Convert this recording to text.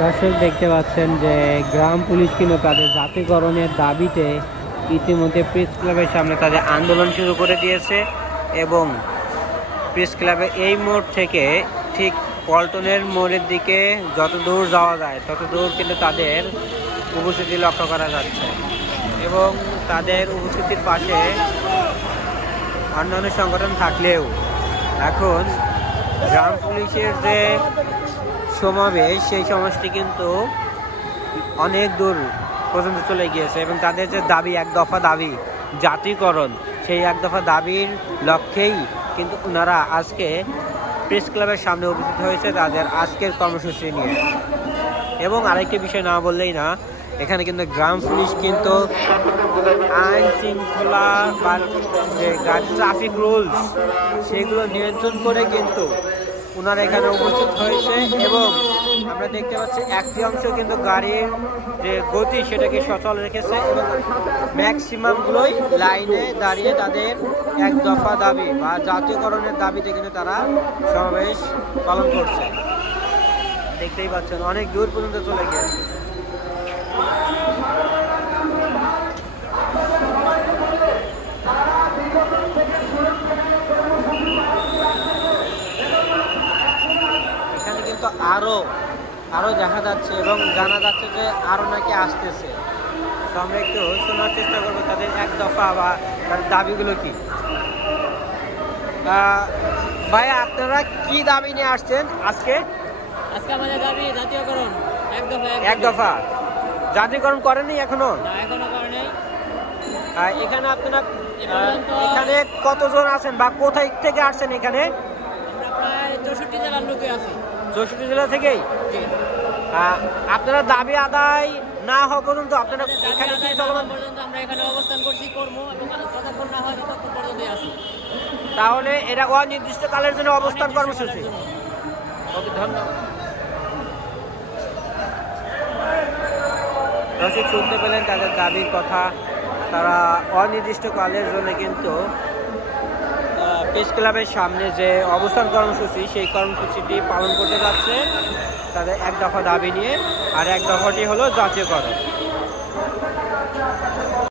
দর্শক দেখতে পাচ্ছেন যে গ্রাম পুলিশ কিন্তু তাদের জাতীয়করণের দাবিতে ইতিমধ্যে প্রেস ক্লাবের সামনে তাদের আন্দোলন শুরু করে দিয়েছে এবং প্রেস ক্লাবের এই মোড় থেকে ঠিক পল্টনের মোড়ের দিকে যত দূর যাওয়া যায় তত দূর কিন্তু তাদের উপস্থিতি লক্ষ্য করা যাচ্ছে এবং তাদের উপস্থিতির পাশে অন্যান্য সংগঠন থাকলেও এখন গ্রাম পুলিশের যে সমাবেশ সেই সমাবেশটি কিন্তু অনেক দূর পর্যন্ত চলে গিয়েছে এবং তাদের যে দাবি এক দফা দাবি জাতীয়করণ সেই এক দফা দাবির লক্ষ্যেই কিন্তু ওনারা আজকে প্রেস ক্লাবের সামনে উপস্থিত হয়েছে তাদের আজকের কর্মসূচি নিয়ে। এবং আরেকটি বিষয় না বললেই না, এখানে কিন্তু গ্রাম পুলিশ কিন্তু আইন শৃঙ্খলা বা যে ট্রাফিক রুলস সেগুলো নিয়ন্ত্রণ করে কিন্তু ওনারা এখানে উপস্থিত হয়েছে এবং আমরা দেখতে পাচ্ছি একটি অংশ কিন্তু গাড়ির যে গতি সেটাকে সচল রেখেছে এবং ম্যাক্সিমামগুলোই লাইনে দাঁড়িয়ে তাদের এক দফা দাবি বা জাতীয়করণের দাবিতে কিন্তু তারা সমাবেশ পালন করছে। দেখতেই পাচ্ছেন অনেক দূর পর্যন্ত চলে গিয়েছে। এখানে কিন্তু আরো দেখা যাচ্ছে এবং জানা যাচ্ছে যে আরো নাকি আসতেছে। তো আমরা একটু শোনার চেষ্টা করবো তাদের এক দফা বা তাদের দাবিগুলো কি। ভাই আপনারা কি দাবি নিয়ে আসছেন আজকে? আজকে আমাদের দাবি জাতীয়করণ এক দফা। জাতীয়করণ করেনি এখনো? এখনো করেনি। এখানে আপনারা এখানে কতজন আছেন বা কোথায় থেকে আসছেন? এখানে আমরা প্রায় 64 জেলার লোকে আছি। 64 জেলা থেকেই? আপনারা দাবি আদায় না হওয়া পর্যন্ত আপনারা এখানে কি চলমান পর্যন্ত আমরা এখানে অবস্থান করছি, কর্ম এবং যতক্ষণ না হয় ততক্ষণ পর্যন্তই আছি। তাহলে এটা অনির্দিষ্ট কালের জন্য অবস্থান কর্মসূচি। ওকে, ধন্যবাদ। দর্শক শুনতে পেলেন তাদের দাবির কথা। তারা অনির্দিষ্টকালের জন্য কিন্তু প্রেস ক্লাবের সামনে যে অবস্থান কর্মসূচি সেই কর্মসূচিটি পালন করতে যাচ্ছে তাদের এক দফা দাবি নিয়ে। আর এক দফাটি হলো জাতীয়করণ।